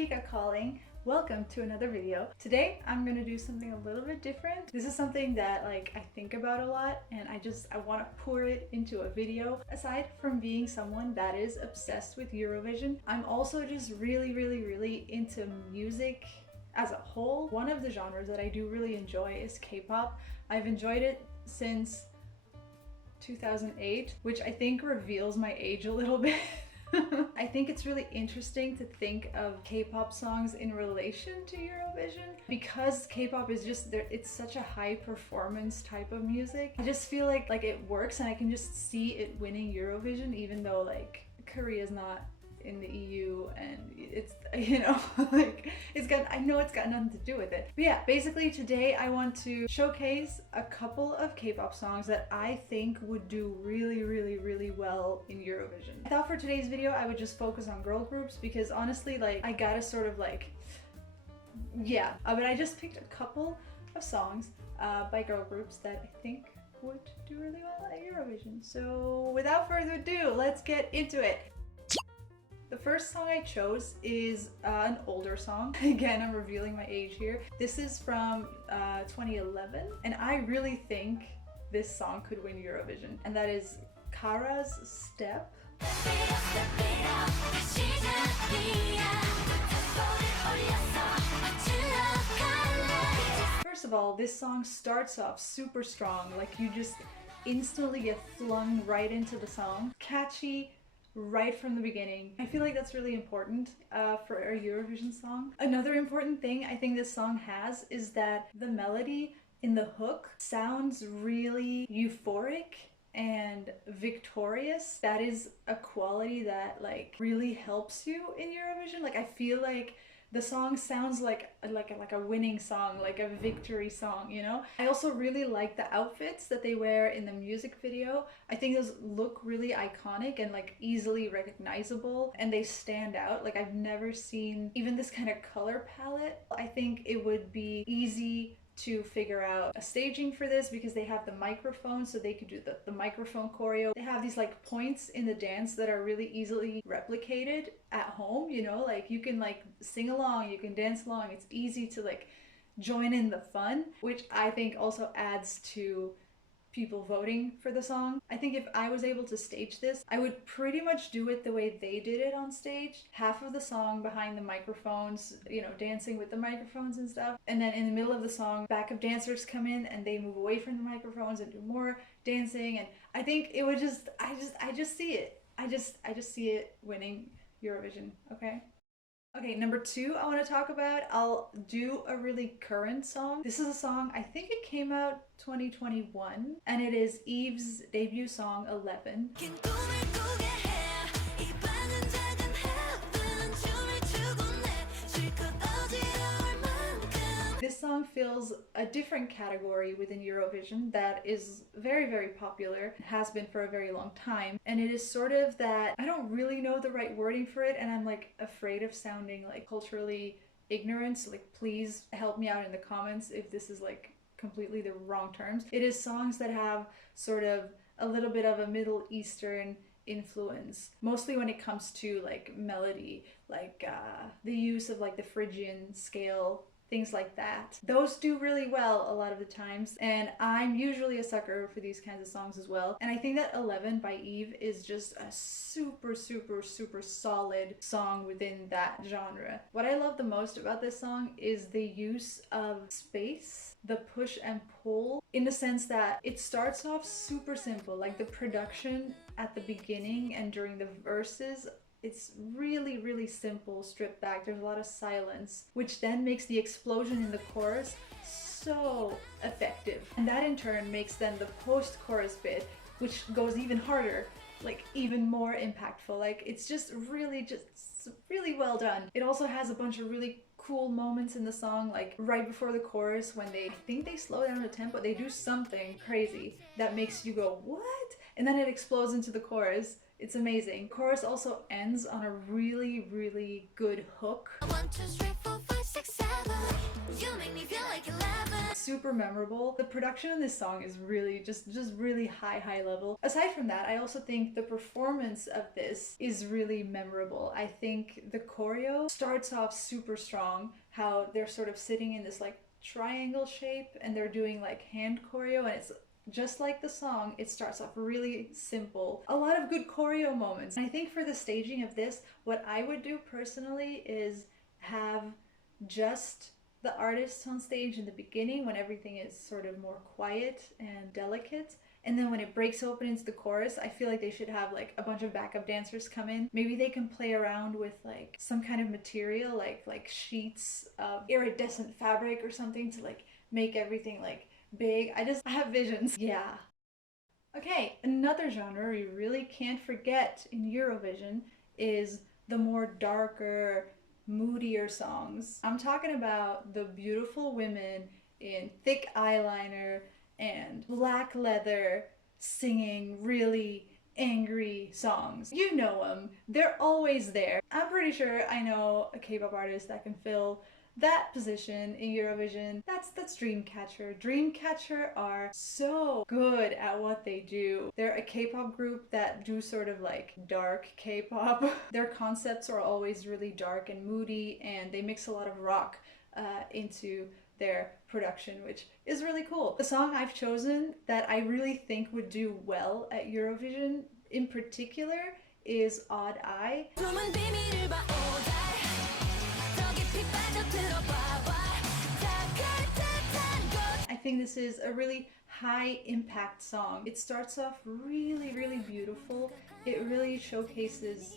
Eureka calling. Welcome to another video. Today I'm gonna do something a little bit different. This is something that I think about a lot, and I want to pour it into a video. Aside from being someone that is obsessed with Eurovision, I'm also just really into music as a whole. One of the genres that I do really enjoy is K-pop. I've enjoyed it since 2008, which I think reveals my age a little bit. I think it's really interesting to think of K-pop songs in relation to Eurovision because K-pop is just there. It's such a high performance type of music. I just feel like it works, and I can just see it winning Eurovision, even though Korea's not in the EU, and it's, you know, I know it's got nothing to do with it. But yeah, basically today I want to showcase a couple of K-pop songs that I think would do really well in Eurovision. I thought for today's video I would just focus on girl groups because honestly, I gotta sort of yeah, but I just picked a couple of songs by girl groups that I think would do really well at Eurovision. So without further ado, let's get into it. The first song I chose is an older song. Again, I'm revealing my age here. This is from 2011, and I really think this song could win Eurovision, and that is Kara's Step. First of all, this song starts off super strong, you just instantly get flung right into the song. Catchy right from the beginning. I feel like that's really important for a Eurovision song. Another important thing I think this song has is that the melody in the hook sounds really euphoric and victorious. That is a quality that really helps you in Eurovision. I feel like the song sounds like a winning song, like a victory song, you know? I also really like the outfits that they wear in the music video. I think those look really iconic and easily recognizable, and they stand out. I've never seen even this kind of color palette. I think it would be easy to figure out a staging for this because they have the microphone, so they could do the microphone choreo. They have these points in the dance that are really easily replicated at home, you know, you can sing along, you can dance along. It's easy to join in the fun, which I think also adds to people voting for the song. I think if I was able to stage this, I would pretty much do it the way they did it on stage. Half of the song behind the microphones, you know, dancing with the microphones and stuff. And then in the middle of the song, backup dancers come in and they move away from the microphones and do more dancing. And I think it would just, I just see it. I just see it winning Eurovision, okay? Okay, number two I want to talk about, I'll do a really current song. This is a song, I think it came out 2021, and it is Eve's debut song, 11. This song fills a different category within Eurovision that is very popular, has been for a very long time, and it is sort of that, I don't really know the right wording for it, and I'm afraid of sounding culturally ignorant, so please help me out in the comments if this is completely the wrong terms. It is songs that have sort of a little bit of a Middle Eastern influence, mostly when it comes to melody, the use of the Phrygian scale, things like that. Those do really well a lot of the times, and I'm usually a sucker for these kinds of songs as well. And I think that 11 by Eve is just a super solid song within that genre. What I love the most about this song is the use of space, the push and pull, in the sense that it starts off super simple, the production at the beginning and during the verses, it's really simple, stripped back. There's a lot of silence, which then makes the explosion in the chorus so effective. And that in turn makes then the post-chorus bit, which goes even harder, even more impactful. It's just really well done. It also has a bunch of really cool moments in the song, right before the chorus when I think they slow down the tempo. They do something crazy that makes you go, what? And then it explodes into the chorus. It's amazing. Chorus also ends on a really, really good hook. 1, 2, 3, 4, 5, 6, 7. You make me feel like 11. Super memorable. The production on this song is really just really high level. Aside from that, I also think the performance of this is really memorable. I think the choreo starts off super strong, how they're sort of sitting in this like triangle shape and they're doing like hand choreo, and it's just like the song, it starts off really simple. A lot of good choreo moments. I think for the staging of this, what I would do personally is have just the artists on stage in the beginning when everything is sort of more quiet and delicate. And then when it breaks open into the chorus, I feel like they should have like a bunch of backup dancers come in. Maybe they can play around with like some kind of material, like sheets of iridescent fabric or something to like make everything like big. I have visions. Yeah. Okay, another genre we really can't forget in Eurovision is the more darker, moodier songs. I'm talking about the beautiful women in thick eyeliner and black leather singing really angry songs. You know them. They're always there. I'm pretty sure I know a K-pop artist that can fill that position in Eurovision. That's Dreamcatcher. Dreamcatcher are so good at what they do. They're a K-pop group that do sort of like dark K-pop. Their concepts are always really dark and moody, and they mix a lot of rock into their production, which is really cool. The song I've chosen that I really think would do well at Eurovision in particular is Odd Eye. I think this is a really high impact song. It starts off really beautiful. It really showcases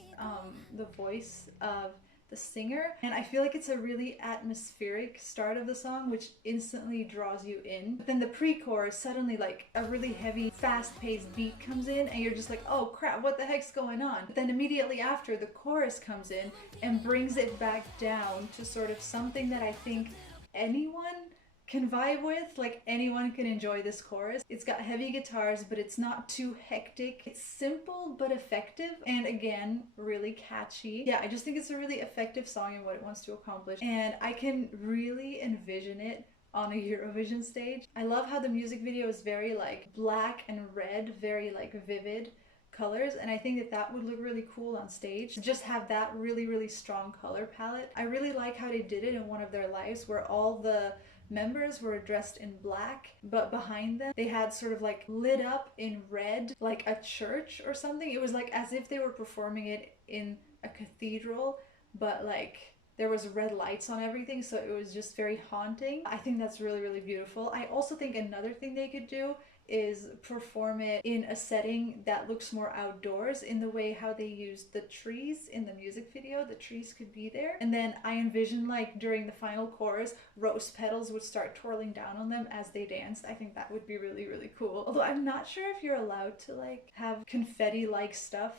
the voice of the singer, and I feel like it's a really atmospheric start of the song which instantly draws you in. But then the pre-chorus, suddenly like a really heavy fast-paced beat comes in and you're just like, oh crap, what the heck's going on? But then immediately after, the chorus comes in and brings it back down to sort of something that I think anyone can vibe with. Like anyone can enjoy this chorus. It's got heavy guitars, but it's not too hectic. It's simple but effective, and again, really catchy. Yeah, I just think it's a really effective song in what it wants to accomplish, and I can really envision it on a Eurovision stage. I love how the music video is very like black and red, very like vivid colors, and I think that that would look really cool on stage. To just have that really strong color palette. I really like how they did it in One of Their Lives, where all the members were dressed in black, but behind them they had sort of like lit up in red like a church or something. It was like as if they were performing it in a cathedral, but like there was red lights on everything, so it was just very haunting. I think that's really beautiful. I also think another thing they could do is perform it in a setting that looks more outdoors, in the way how they used the trees in the music video. The trees could be there, and then I envision like during the final chorus, rose petals would start twirling down on them as they danced. I think that would be really cool. Although I'm not sure if you're allowed to like have confetti like stuff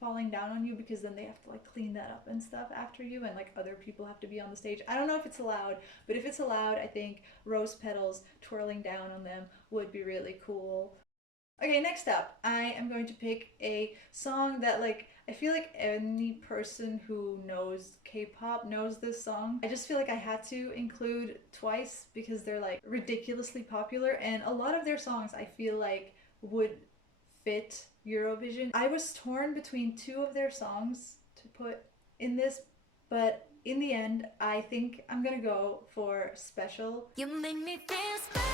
falling down on you, because then they have to like clean that up and stuff after you, and like other people have to be on the stage. I don't know if it's allowed, but if it's allowed, I think rose petals twirling down on them would be really cool. Okay, next up, I am going to pick a song that like I feel like any person who knows K-pop knows this song. I just feel like I had to include twice because they're like ridiculously popular, and a lot of their songs I feel like would fit Eurovision. I was torn between two of their songs to put in this, but in the end, I think I'm gonna go for Special. You make me feel special.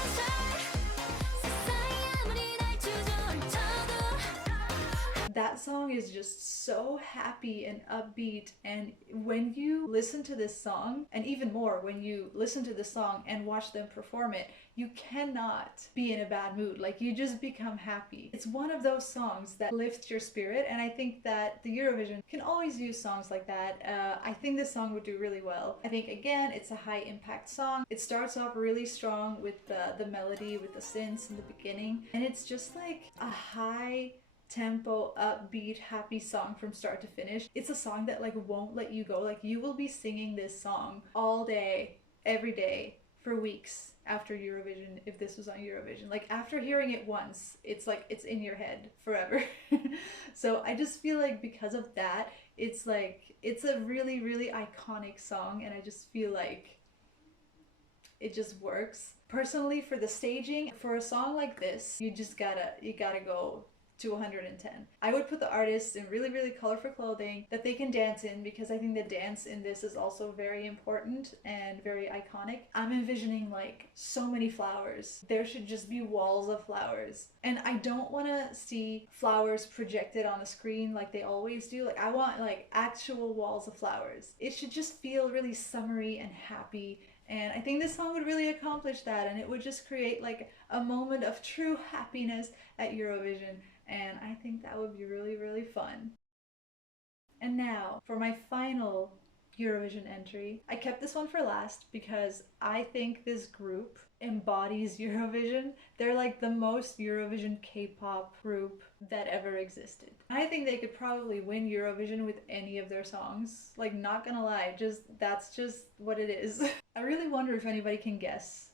That song is just so happy and upbeat, and when you listen to this song, and even more when you listen to the song and watch them perform it, you cannot be in a bad mood. Like, you just become happy. It's one of those songs that lifts your spirit, and I think that the Eurovision can always use songs like that. I think this song would do really well. I think, again, it's a high impact song. It starts off really strong with the melody, with the synths in the beginning, and it's just like a high tempo, upbeat, happy song from start to finish. It's a song that like won't let you go. Like, you will be singing this song all day, every day, for weeks after Eurovision if this was on Eurovision. Like after hearing it once, it's like it's in your head forever. So I just feel like because of that, it's like it's a really, really iconic song, and I just feel like it just works. Personally, for the staging, for a song like this, you gotta go to 110. I would put the artists in really, really colorful clothing that they can dance in, because I think the dance in this is also very important and very iconic. I'm envisioning like so many flowers. There should just be walls of flowers. And I don't want to see flowers projected on a screen like they always do. Like I want like actual walls of flowers. It should just feel really summery and happy. And I think this song would really accomplish that, and it would just create like a moment of true happiness at Eurovision. And I think that would be really, really fun. And now for my final Eurovision entry. I kept this one for last because I think this group embodies Eurovision. They're like the most Eurovision K-pop group that ever existed. I think they could probably win Eurovision with any of their songs. Like, not gonna lie, that's just what it is. I really wonder if anybody can guess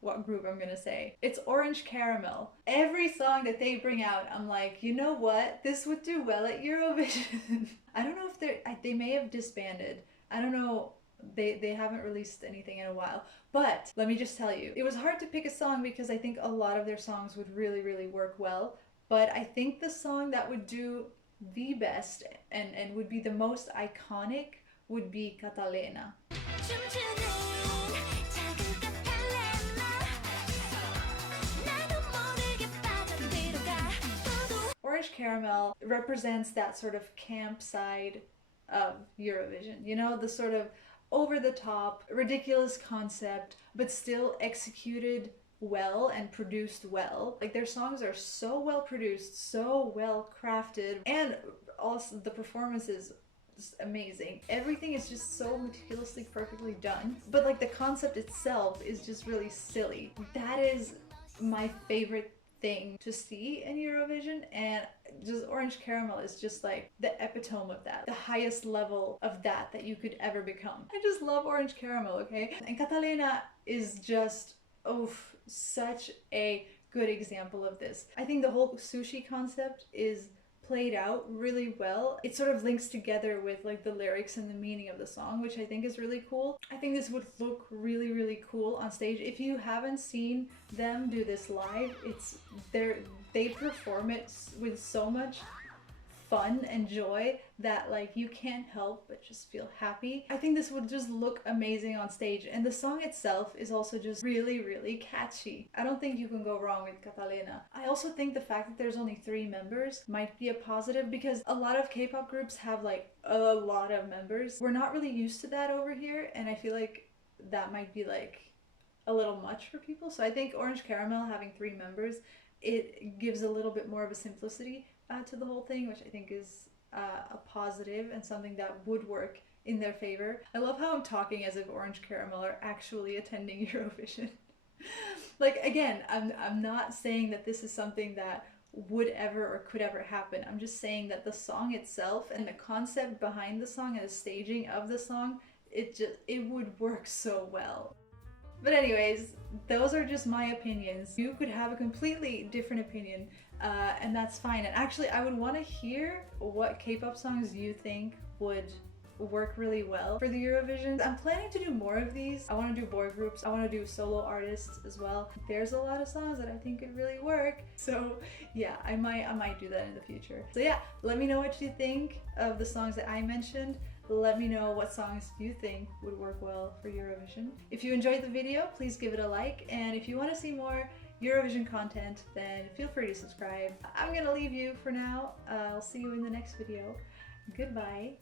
what group I'm gonna say. It's Orange Caramel. Every song that they bring out, I'm like, you know what? This would do well at Eurovision. I don't know if they may have disbanded. I don't know. They haven't released anything in a while. But let me just tell you, it was hard to pick a song because I think a lot of their songs would really, really work well. But I think the song that would do the best and would be the most iconic would be Catalina. Orange Caramel represents that sort of camp side of Eurovision, you know, the sort of over the top, ridiculous concept, but still executed well and produced well. Like, their songs are so well produced, so well crafted, and also the performances just amazing. Everything is just so meticulously perfectly done, but like the concept itself is just really silly. That is my favorite thing to see in Eurovision, and just Orange Caramel is just like the epitome of that, the highest level of that you could ever become. I just love Orange Caramel, okay? And Catalina is just, oof, such a good example of this. I think the whole sushi concept is played out really well. It sort of links together with like the lyrics and the meaning of the song, which I think is really cool. I think this would look really, really cool on stage. If you haven't seen them do this live, they perform it with so much fun and joy that like you can't help but just feel happy. I think this would just look amazing on stage, and the song itself is also just really, really catchy. I don't think you can go wrong with Catalina. I also think the fact that there's only 3 members might be a positive, because a lot of K-pop groups have like a lot of members. We're not really used to that over here, and I feel like that might be like a little much for people. So I think Orange Caramel having 3 members, it gives a little bit more of a simplicity to the whole thing, which I think is a positive and something that would work in their favor. I love how I'm talking as if Orange Caramel are actually attending Eurovision. Like, again, I'm not saying that this is something that would ever or could ever happen. I'm just saying that the song itself and the concept behind the song and the staging of the song, it would work so well. But anyways, those are just my opinions. You could have a completely different opinion, and that's fine. And actually, I would want to hear what K-pop songs you think would work really well for the Eurovision. I'm planning to do more of these. I want to do boy groups. I want to do solo artists as well. There's a lot of songs that I think could really work. So yeah, I might do that in the future. So yeah, let me know what you think of the songs that I mentioned. Let me know what songs you think would work well for Eurovision. If you enjoyed the video, please give it a like. And if you want to see more Eurovision content, then feel free to subscribe. I'm gonna leave you for now. I'll see you in the next video. Goodbye.